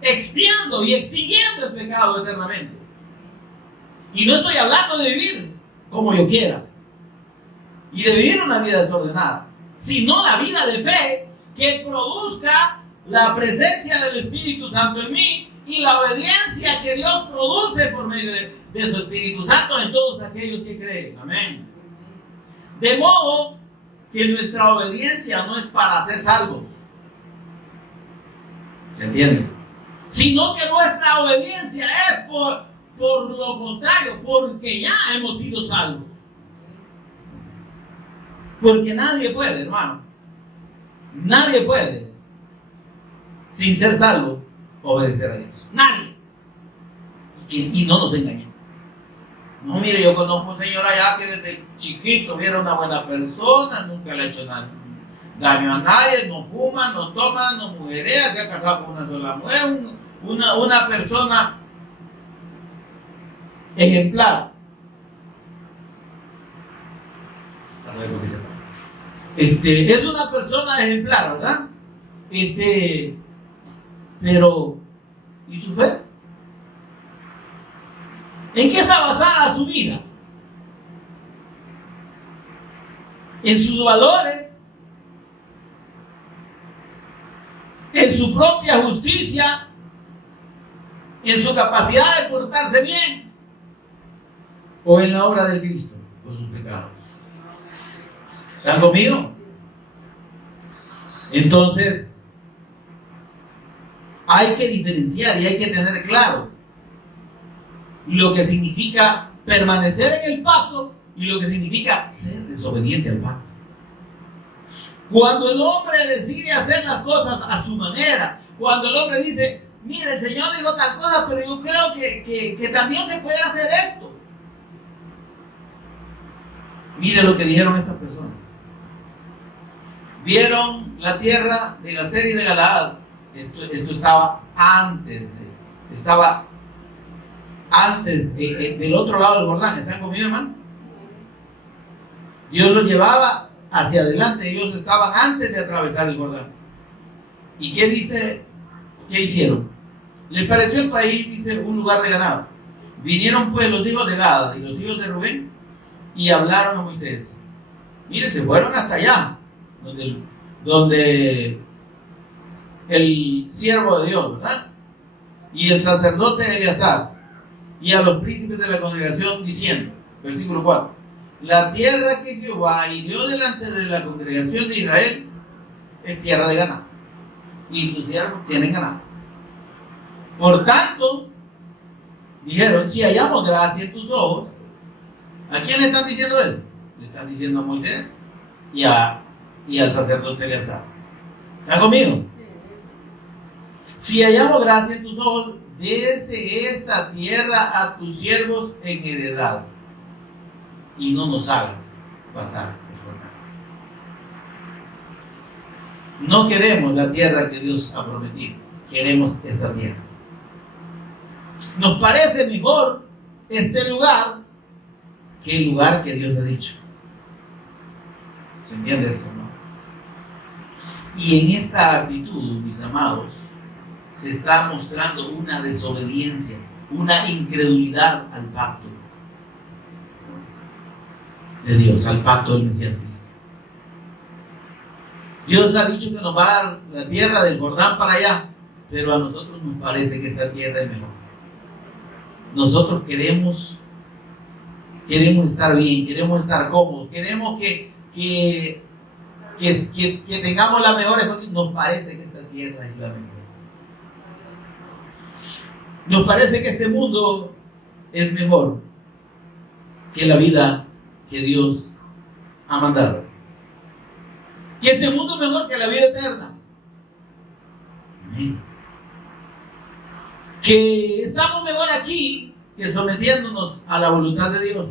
expiando y extinguiendo el pecado eternamente. Y no estoy hablando de vivir como yo quiera y de vivir una vida desordenada, sino la vida de fe que produzca la presencia del Espíritu Santo en mí y la obediencia que Dios produce por medio de su Espíritu Santo en todos aquellos que creen. Amén. De modo que nuestra obediencia no es para ser salvos. ¿Se entiende? Sino que nuestra obediencia es por lo contrario, porque ya hemos sido salvos. Porque nadie puede, hermano. Nadie puede, sin ser salvo, obedecer a Dios. Nadie. Y no nos engañemos. No, mire, yo conozco a un señor allá que desde chiquito era una buena persona, nunca le ha hecho daño a nadie, no fuma, no toma, no mujerea, se ha casado con una sola mujer, una persona ejemplar. Es una persona ejemplar, ¿verdad? Pero, ¿y su fe? ¿En qué está basada su vida? ¿En sus valores? ¿En su propia justicia? ¿En su capacidad de portarse bien? ¿O en la obra de Cristo por sus pecados? ¿Están conmigo? Entonces, hay que diferenciar y hay que tener claro lo que significa permanecer en el pacto y lo que significa ser desobediente al pacto. Cuando el hombre decide hacer las cosas a su manera, cuando el hombre dice, mire, el Señor dijo tal cosa, pero yo creo que también se puede hacer esto. Mire lo que dijeron estas personas. Vieron la tierra de Gazer y de Galaad. Esto estaba antes del otro lado del Jordán. ¿Están conmigo, hermano? Dios los llevaba hacia adelante. Ellos estaban antes de atravesar el Jordán. ¿Y qué dice? ¿Qué hicieron? Les pareció el país, dice, un lugar de ganado. Vinieron pues los hijos de Gad y los hijos de Rubén y hablaron a Moisés. Mire, se fueron hasta allá, donde el siervo de Dios, ¿verdad? Y el sacerdote Eleazar, y a los príncipes de la congregación, diciendo, versículo 4, la tierra que Jehová hirió delante de la congregación de Israel es tierra de ganado, y tus siervos tienen ganado. Por tanto, dijeron, si hallamos gracia en tus ojos, ¿a quién le están diciendo eso? Le están diciendo a Moisés y al sacerdote Eleazar. ¿Está conmigo? Si hallamos gracia en tus ojos, dése esta tierra a tus siervos en heredad y no nos hagas pasar el Jordán. No queremos la tierra que Dios ha prometido, queremos esta tierra. Nos parece mejor este lugar que el lugar que Dios ha dicho. ¿Se entiende esto, no? Y en esta actitud, mis amados, se está mostrando una desobediencia, una incredulidad al pacto de Dios, al pacto del Mesías Cristo. Dios ha dicho que nos va a dar la tierra del Jordán para allá, pero a nosotros nos parece que esa tierra es mejor. Nosotros queremos estar bien, queremos estar cómodos, queremos que tengamos las mejores condiciones. Nos parece que esta tierra es la mejor. Nos parece que este mundo es mejor que la vida que Dios ha mandado. Que este mundo es mejor que la vida eterna. Amén. Que estamos mejor aquí que sometiéndonos a la voluntad de Dios.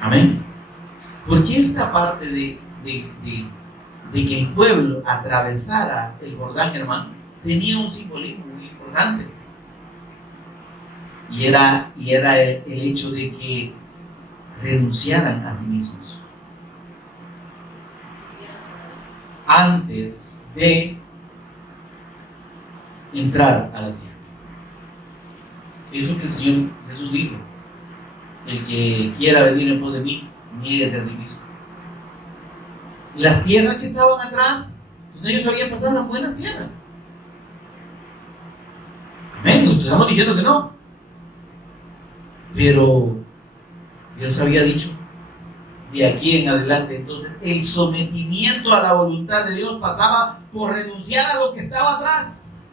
Amén. Porque esta parte de que el pueblo atravesara el Jordán, hermano, tenía un simbolismo muy importante. Y era el hecho de que renunciaran a sí mismos antes de entrar a la tierra. Es lo que el Señor Jesús dijo: el que quiera venir en pos de mí, niéguese a sí mismo. Las tierras que estaban atrás, pues ellos habían pasado las buenas tierras. Amén, nos estamos diciendo que no. Pero Dios había dicho, de aquí en adelante, entonces el sometimiento a la voluntad de Dios pasaba por renunciar a lo que estaba atrás,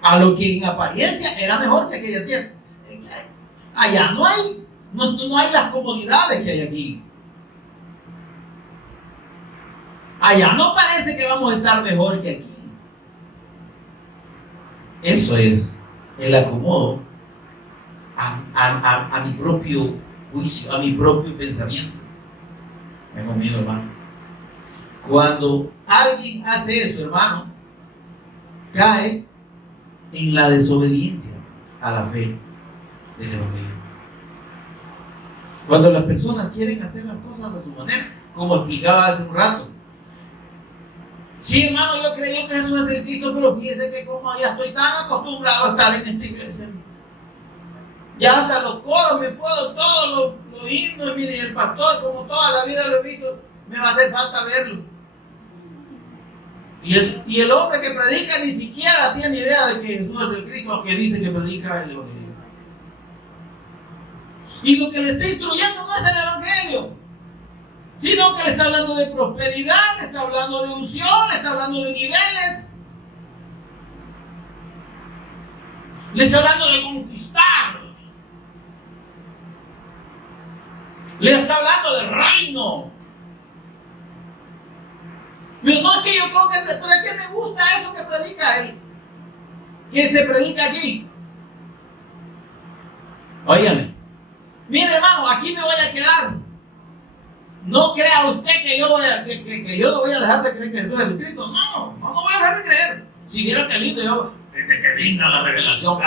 a lo que en apariencia era mejor que aquella tierra. Allá no hay las comodidades que hay aquí. Allá no parece que vamos a estar mejor que aquí. Eso es el acomodo a mi propio juicio, a mi propio pensamiento. Tengo miedo, hermano. Cuando alguien hace eso, hermano, cae en la desobediencia a la fe del Evangelio. Cuando las personas quieren hacer las cosas a su manera, como explicaba hace un rato. Sí, hermano, yo creí que Jesús es el Cristo, pero fíjese que como ya estoy tan acostumbrado a estar en esta iglesia, ya hasta los coros me puedo, todos los himnos, mire, el pastor, como toda la vida lo he visto, me va a hacer falta verlo. Y el hombre que predica ni siquiera tiene idea de que Jesús es el Cristo, aunque dice que predica el Evangelio. Y lo que le está instruyendo no es el Evangelio, sino que le está hablando de prosperidad, le está hablando de unción, le está hablando de niveles, le está hablando de conquistar, le está hablando del reino. Pero no es que yo creo que, pero es que me gusta eso que predica él, que se predica aquí. Óigame, mire, hermano, aquí me voy a quedar. No crea usted que yo no voy a dejar de creer que Jesús es el Cristo. No voy a dejar de creer. Si viera qué lindo, yo, desde que vino la revelación,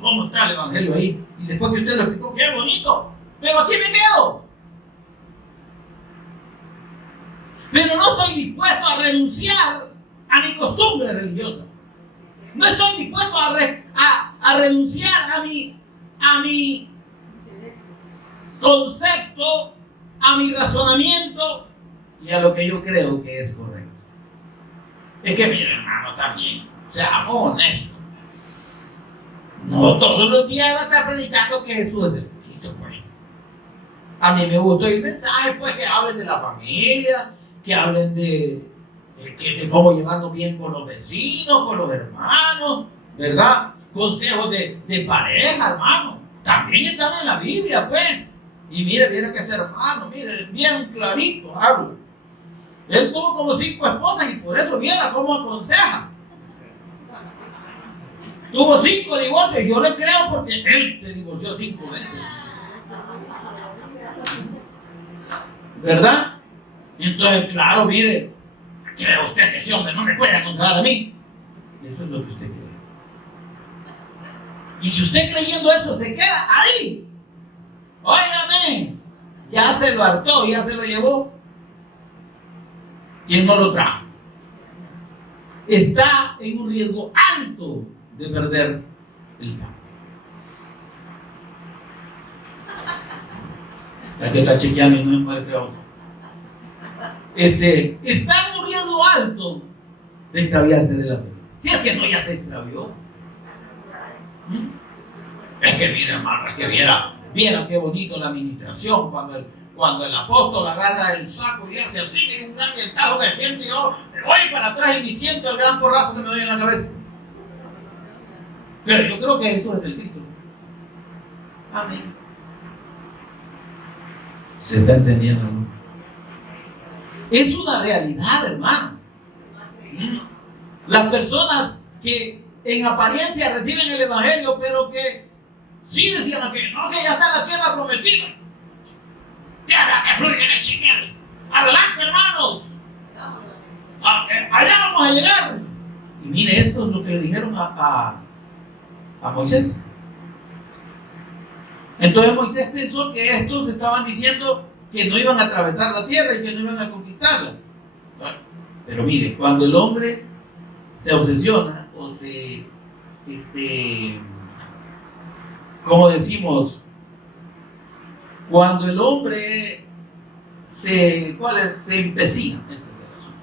¿cómo está el Evangelio ahí? Y después que usted lo explicó, qué bonito. Pero aquí me quedo. Pero no estoy dispuesto a renunciar a mi costumbre religiosa. No estoy dispuesto a renunciar a mi concepto, a mi razonamiento y a lo que yo creo que es correcto. Es que, mire, hermano, también, seamos honestos. No todos los días va a estar predicando que Jesús es el Cristo, pues. A mí me gustó el mensaje, pues, que hablen de la familia, que hablen de cómo llevarnos bien con los vecinos, con los hermanos, ¿verdad? Consejos de pareja, hermano. También están en la Biblia, pues. Y mire, viene que este hermano, mire, bien clarito hablo. Él tuvo como 5 esposas y por eso viera cómo aconseja. Tuvo 5 divorcios y yo le creo porque él se divorció 5 veces. ¿Verdad? Y entonces, claro, mire, ¿cree usted que ese hombre no me puede aconsejar a mí? Eso es lo que usted cree. Y si usted creyendo eso se queda ahí, óigame, ya se lo hartó, ya se lo llevó. ¿Quién no lo trajo? Está en un riesgo alto de perder el pan. Ya que está chequeando y no es mal que vamos. Está en un riesgo alto de extraviarse de la fe. Si es que no, ya se extravió. Es que mira, hermano, es que viera qué bonito la administración cuando el apóstol agarra el saco y hace así, mira un gran ventajo que siento, yo me voy para atrás y me siento el gran porrazo que me doy en la cabeza. Pero yo creo que eso es el Cristo. Amén. ¿Se está entendiendo, no? Es una realidad, hermano. Las personas que en apariencia reciben el Evangelio, pero que sí decían que no, si ya está la tierra prometida. Tierra que fluye de chiquel. Adelante, hermanos. Allá vamos a llegar. Y mire, esto es lo que le dijeron a Moisés. Entonces Moisés pensó que estos estaban diciendo que no iban a atravesar la tierra y que no iban a conquistarla. Pero mire, cuando el hombre se obsesiona o se, como decimos, cuando el hombre se empecina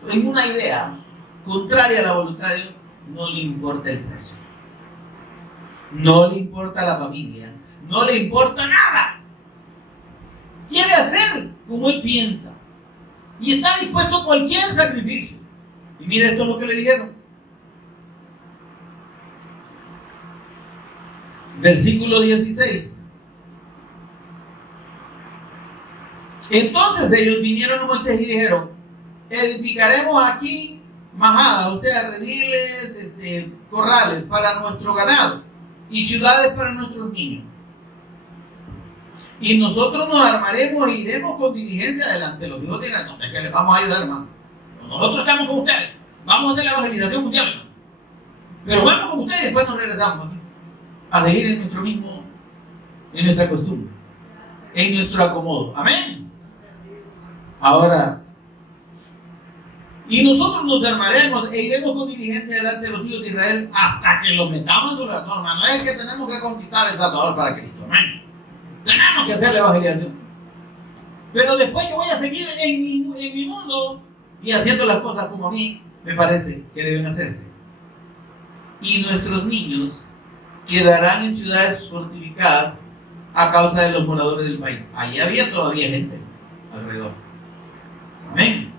en una idea contraria a la voluntad de Dios, no le importa el precio, no le importa la familia, no le importa nada. Quiere hacer como él piensa y está dispuesto a cualquier sacrificio. Y mire, esto es lo que le dijeron. Versículo 16. Entonces ellos vinieron a Moisés y dijeron: edificaremos aquí majadas, o sea, rediles, corrales para nuestro ganado, y ciudades para nuestros niños. Y nosotros nos armaremos e iremos con diligencia adelante. Los hijos dirán, no, es que les vamos a ayudar, hermano. Nosotros estamos con ustedes. Vamos a hacer la evangelización mundial, hermano. Pero vamos con ustedes y después nos regresamos aquí a seguir en nuestro mismo, en nuestra costumbre, en nuestro acomodo. Amén. Ahora, y nosotros nos armaremos e iremos con diligencia delante de los hijos de Israel hasta que los metamos en su redentor, hermano. Es que tenemos que conquistar El Salvador para Cristo. Amén. Tenemos que hacer la evangelización. Pero después yo voy a seguir en mi mundo y haciendo las cosas como a mí me parece que deben hacerse. Y nuestros niños quedarán en ciudades fortificadas a causa de los moradores del país. Allí había todavía gente alrededor. Amén.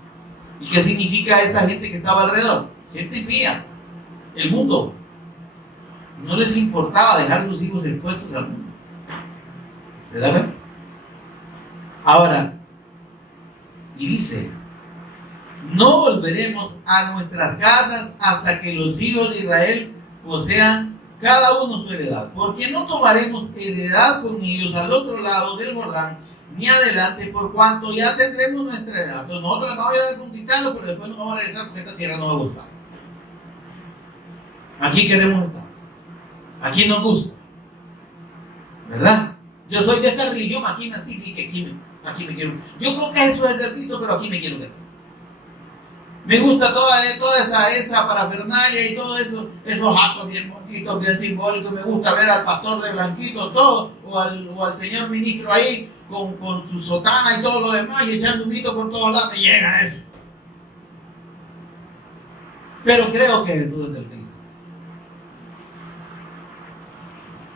¿Y qué significa esa gente que estaba alrededor? Gente impía. El mundo. No les importaba dejar a sus hijos expuestos al mundo. ¿Se da cuenta? Ahora, y dice, no volveremos a nuestras casas hasta que los hijos de Israel posean cada uno su heredad, porque no tomaremos heredad con ellos al otro lado del Jordán, ni adelante, por cuanto ya tendremos nuestra heredad. Entonces nosotros la vamos a ir a conquistarlo, pero después nos vamos a regresar porque esta tierra nos va a gustar. Aquí queremos estar. Aquí nos gusta. ¿Verdad? Yo soy de esta religión, aquí nací, y que aquí me quiero. Yo creo que eso es del Cristo, pero aquí me quiero quedar. Me gusta toda esa parafernalia y todos esos actos bien bonitos, bien simbólicos. Me gusta ver al pastor de blanquito, todo, o al señor ministro ahí con su sotana y todo lo demás, y echando un mito por todos lados. Me llega eso. Pero creo que Jesús es del Cristo.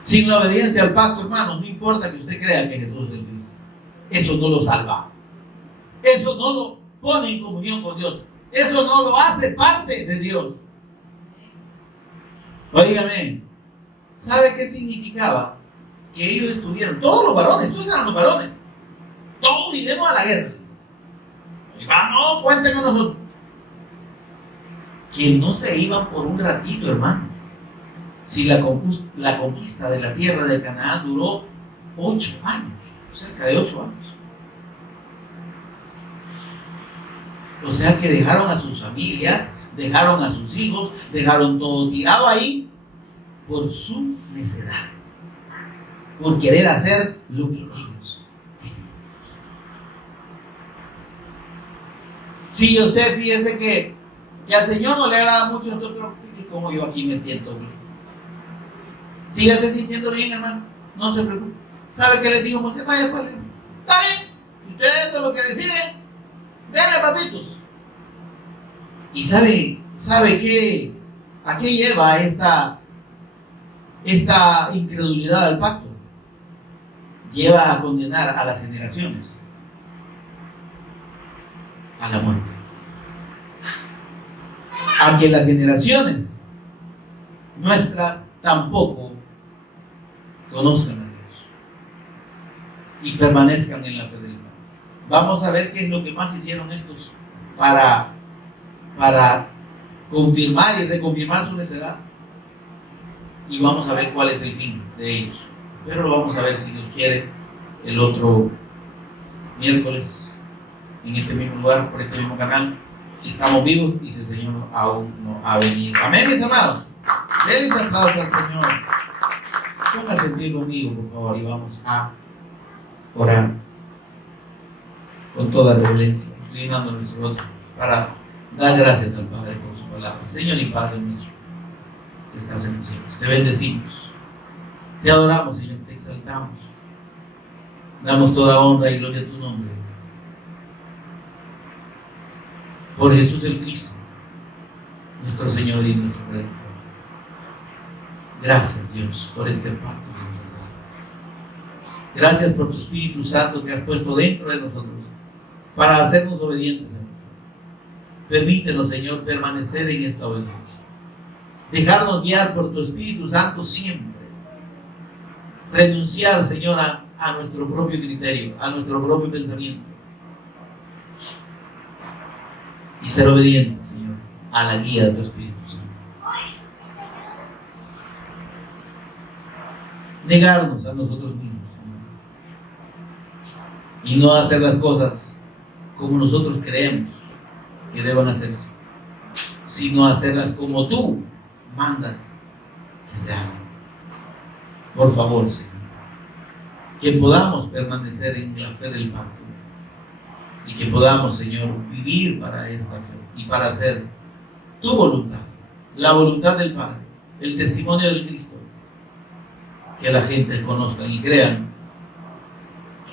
Sin la obediencia al pacto, hermano, no importa que usted crea que Jesús es el Cristo. Eso no lo salva. Eso no lo pone en comunión con Dios. Eso no lo hace parte de Dios. Óigame, ¿sabe qué significaba? Que ellos estuvieron, todos los varones, todos iremos a la guerra. Y vamos, cuenten con nosotros. Que no se iban por un ratito, hermano. Si la conquista de la tierra de Canaán duró 8 años, cerca de 8 años. O sea que dejaron a sus familias, dejaron a sus hijos, dejaron todo tirado ahí por su necedad, por querer hacer lo que ellos querían. Sí, yo sé, fíjense que al Señor no le agrada mucho esto, pero como yo aquí me siento bien. Sígase sintiendo bien, hermano, no se preocupe. ¿Sabe qué les digo? José, vaya, pues, está bien, ustedes eso es lo que deciden, denle, papitos. ¿Y sabe qué? ¿A qué lleva esta incredulidad al pacto? Lleva a condenar a las generaciones a la muerte. A que las generaciones nuestras tampoco conozcan a Dios y permanezcan en la fidelidad. Vamos a ver qué es lo que más hicieron estos para confirmar y reconfirmar su necedad, y vamos a ver cuál es el fin de ellos. Pero lo vamos a ver, si Dios quiere, el otro miércoles en este mismo lugar, por este mismo canal, si estamos vivos y si el Señor aún no ha venido. Amén, mis amados. Denle un aplauso al Señor. Póngase en pie conmigo, por favor, y vamos a orar con toda reverencia, inclinando nuestro rostro para dar gracias al Padre por su palabra. Señor y Padre nuestro, que estás en los cielos, te bendecimos, te adoramos, Señor, te exaltamos, damos toda honra y gloria a tu nombre. Por Jesús el Cristo, nuestro Señor y nuestro Rey. Gracias, Dios, por este pacto que nos has dado. Gracias por tu Espíritu Santo que has puesto dentro de nosotros para hacernos obedientes, Señor. Permítenos, Señor, permanecer en esta obediencia. Dejarnos guiar por tu Espíritu Santo siempre. Renunciar, Señor, a nuestro propio criterio, a nuestro propio pensamiento. Y ser obedientes, Señor, a la guía de tu Espíritu Santo. negarnos a nosotros mismos, Señor, y no hacer las cosas como nosotros creemos que deban hacerse, sino hacerlas como tú mandas que se hagan. Por favor, Señor, que podamos permanecer en la fe del pacto y que podamos, Señor, vivir para esta fe y para hacer tu voluntad, la voluntad del Padre, el testimonio del Cristo, que la gente conozca y crean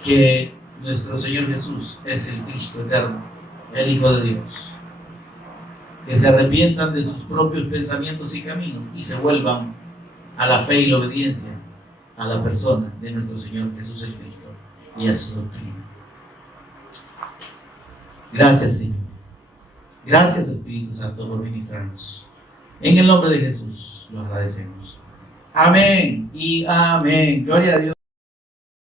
que nuestro Señor Jesús es el Cristo eterno, el Hijo de Dios. Que se arrepientan de sus propios pensamientos y caminos y se vuelvan a la fe y la obediencia a la persona de nuestro Señor Jesús el Cristo y a su doctrina. Gracias, Señor. Gracias, Espíritu Santo, por ministrarnos. En el nombre de Jesús lo agradecemos. Amén y amén. Gloria a Dios.